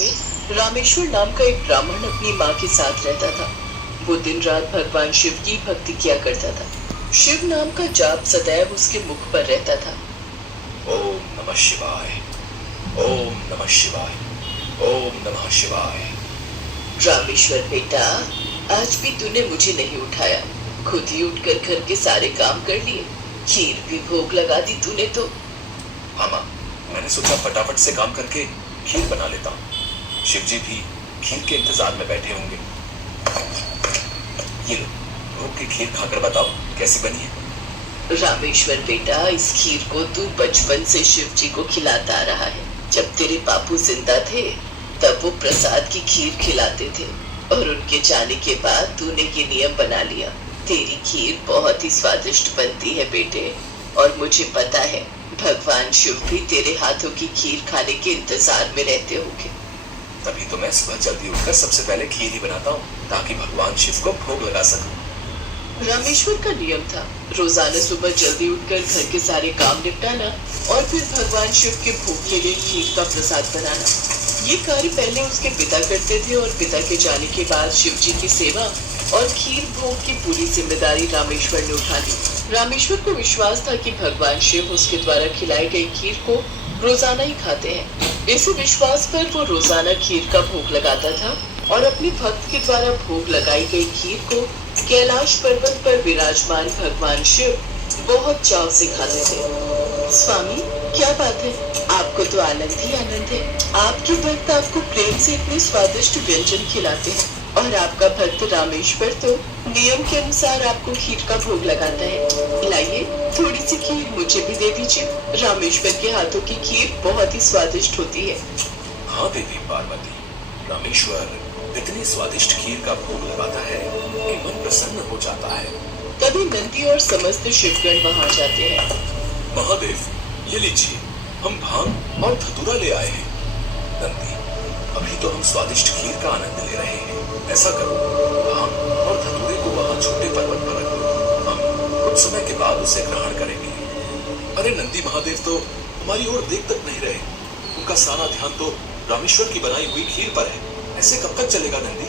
में रामेश्वर नाम का एक ब्राह्मण अपनी माँ के साथ रहता था। वो दिन रात भगवान शिव की भक्ति किया करता था। शिव नाम का जाप सदैव उसके मुख पर रहता था। ओम नमः शिवाय, ओम नमः शिवाय, ओम नमः शिवाय। रामेश्वर बेटा, आज भी तूने मुझे नहीं उठाया। खुद ही उठकर घर के सारे काम कर लिए, खीर भी भोग लगा दी तूने तो। हाँ माँ, मैंने सोचा फटाफट से काम करके खीर बना लेता हूँ। शिव जी भी खीर के इंतजार में बैठे होंगे। ये लो, भोग की खीर खाकर बताओ कैसी बनी है। रामेश्वर बेटा, इस खीर को तू बचपन से शिव जी को खिलाता आ रहा है। जब तेरे बापू जिंदा थे तब वो प्रसाद की खीर खिलाते थे और उनके जाने के बाद तूने ये नियम बना लिया। तेरी खीर बहुत ही स्वादिष्ट बनती है बेटे, और मुझे पता है भगवान शिव भी तेरे हाथों की खीर खाने के इंतजार में रहते होंगे। तभी तो मैं सुबह जल्दी उठकर सबसे पहले खीर ही बनाता हूँ ताकि भगवान शिव को भोग लगा सकूं। रामेश्वर का नियम था रोजाना सुबह जल्दी उठकर घर के सारे काम निपटाना और फिर भगवान शिव के भोग के लिए खीर का प्रसाद बनाना। ये कार्य पहले उसके पिता करते थे और पिता के जाने के बाद शिव जी की सेवा और खीर भोग की पूरी जिम्मेदारी रामेश्वर ने उठा ली। रामेश्वर को विश्वास था कि भगवान शिव उसके द्वारा खिलाई गई खीर को रोजाना ही खाते हैं। इसी विश्वास पर वो रोजाना खीर का भोग लगाता था और अपने भक्त के द्वारा भोग लगाई गई खीर को कैलाश पर्वत पर विराजमान भगवान शिव बहुत चाव से खाते थे। स्वामी, क्या बात है, आपको तो आनंद ही आनंद है। आपके भक्त आपको प्रेम से इतने स्वादिष्ट व्यंजन खिलाते हैं और आपका भक्त रामेश्वर तो नियम के अनुसार आपको खीर का भोग लगाता है। लाइए, थोड़ी सी खीर मुझे भी दे दीजिए। रामेश्वर के हाथों की खीर बहुत ही स्वादिष्ट होती है। हाँ देवी पार्वती, रामेश्वर इतनी स्वादिष्ट खीर का भोग लगाता है कि मन प्रसन्न हो जाता है। तभी नंदी और समस्त शिवगण वहाँ जाते हैं। महादेव, ये लीजिए, हम भांग और धतूरा ले आए हैं। नंदी, अभी तो हम स्वादिष्ट खीर का आनंद ले रहे हैं। ऐसा करो, भांग और धतूरे को वहाँ छोटे पर्वत पर रख दो। हम कुछ समय के बाद उसे ग्रहण करेंगे। अरे नंदी महादेव तो हमारी ओर देख तक नहीं रहे। उनका सारा ध्यान तो रामेश्वर की बनाई हुई खीर पर है। ऐसे कब तक चलेगा नंदी?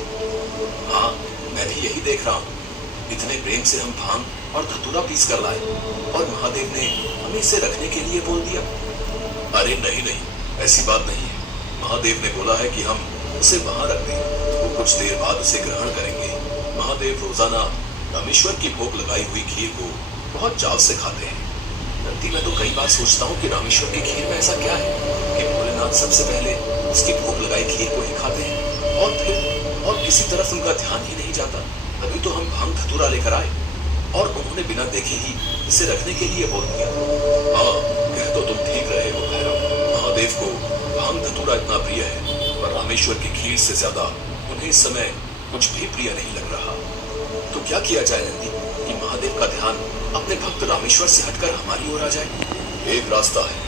हाँ, मैं भी यही देख रहा हूँ। इतने प्रेम से हम भांग और धतूरा पीस कर लाए और महादेव ने हमें इसे रखने के लिए बोल दिया। अरे नहीं नहीं, ऐसी बात नहीं है। महादेव ने बोला है कि हम उसे वहां रख दें, वो कुछ देर बाद उसे ग्रहण करेंगे। महादेव रोजाना रामेश्वर की भोग लगाई हुई खीर को बहुत चाव से खाते हैं। नंदी, मैं तो कई बार सोचता हूँ कि रामेश्वर की खीर में ऐसा क्या है कि भोलेनाथ सबसे पहले उसकी भोग लगाई खीर को ही खाते हैं और फिर और किसी तरफ उनका ध्यान ही नहीं जाता। अभी तो हम भांग धतूरा लेकर आए और उन्होंने बिना देखे ही इसे रखने के लिए बोल दिया। हाँ, कह तो तुम ठीक रहे हो भैरव। महादेव को भांग धतूरा इतना प्रिय है और रामेश्वर की खीर से ज्यादा उन्हें इस समय कुछ भी प्रिय नहीं लग रहा। तो क्या किया जाए नंदी कि महादेव का ध्यान अपने भक्त रामेश्वर से हटकर हमारी ओर आ जाए? एक रास्ता है।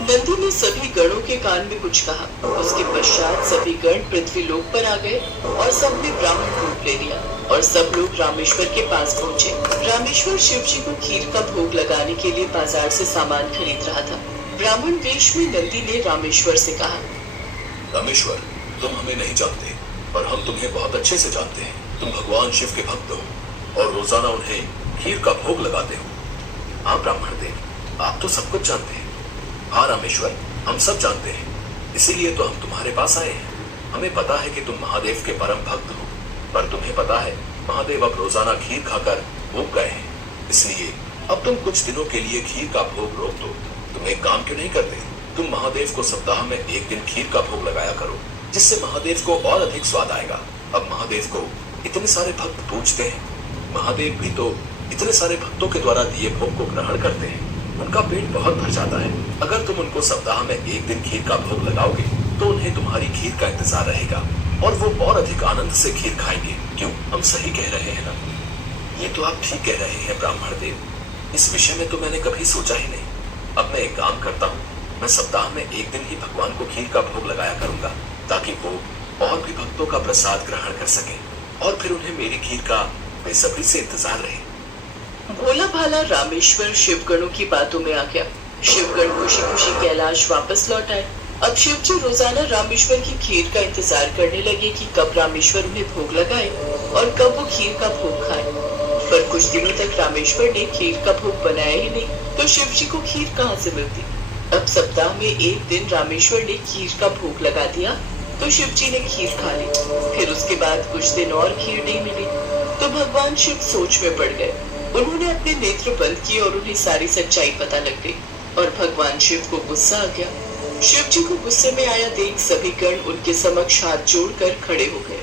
नंदी ने सभी गणों के कान में कुछ कहा। उसके पश्चात सभी गण पृथ्वी लोक पर आ गए और सबने ब्राह्मण रूप ले लिया और सब लोग रामेश्वर के पास पहुँचे। रामेश्वर शिव जी को खीर का भोग लगाने के लिए बाजार से सामान खरीद रहा था। ब्राह्मण वेश में नंदी ने रामेश्वर से कहा, रामेश्वर, तुम हमें नहीं जानते पर हम तुम्हें बहुत अच्छे से जानते हैं। तुम भगवान शिव के भक्त हो और रोजाना उन्हें खीर का भोग लगाते हो। हाँ ब्राह्मण देव, आप तो सब कुछ जानते हैं। हाँ रामेश्वर, हम सब जानते हैं, इसीलिए तो हम तुम्हारे पास आए हैं। हमें पता है कि तुम महादेव के परम भक्त हो, पर तुम्हें पता है महादेव अब रोजाना खीर खाकर भूख गए हैं, इसलिए अब तुम कुछ दिनों के लिए खीर का भोग रोक दो। तुम एक काम क्यों नहीं करते? तुम महादेव को सप्ताह में एक दिन खीर का भोग लगाया करो, जिससे महादेव को और अधिक स्वाद आएगा। अब महादेव को इतने सारे भक्त पूजते हैं, महादेव भी तो इतने सारे भक्तों के द्वारा दिए भोग को ग्रहण करते हैं। उनका पेट बहुत भर जाता है। अगर तुम उनको सप्ताह में एक दिन खीर का भोग लगाओगे तो उन्हें तुम्हारी खीर का इंतजार रहेगा और वो और अधिक आनंद से खीर खाएंगे। क्यों, हम सही कह रहे हैं ना? ये तो आप ठीक कह रहे हैं ब्राह्मण देव, इस विषय में तो मैंने कभी सोचा ही नहीं। अब मैं एक काम करता हूँ, मैं सप्ताह में एक दिन ही भगवान को खीर का भोग लगाया करूंगा ताकि वो और भी भक्तों का प्रसाद ग्रहण कर सके और फिर उन्हें मेरी खीर का बेसब्री से इंतजार रहे। भोला भाला रामेश्वर शिवगणों की बातों में आ गया। शिवगण खुशी खुशी कैलाश वापस लौट आए। अब शिव जी रोजाना रामेश्वर की खीर का इंतजार करने लगे कि कब रामेश्वर उन्हें भोग लगाए और कब वो खीर का भोग खाए। पर कुछ दिनों तक रामेश्वर ने खीर का भोग बनाया ही नहीं, तो शिव जी को खीर कहाँ से मिलती। अब सप्ताह में एक दिन रामेश्वर ने खीर का भोग लगा दिया, तो शिव जी ने खीर खा ली। फिर उसके बाद कुछ दिन और खीर नहीं मिली, तो भगवान शिव सोच में पड़ गए। उन्होंने अपने नेत्र बंद किए और उन्हें सारी सच्चाई पता लग गई और भगवान शिव को गुस्सा आ गया। शिव जी को गुस्से में आया देख सभी गण उनके समक्ष हाथ जोड़कर खड़े हो गए।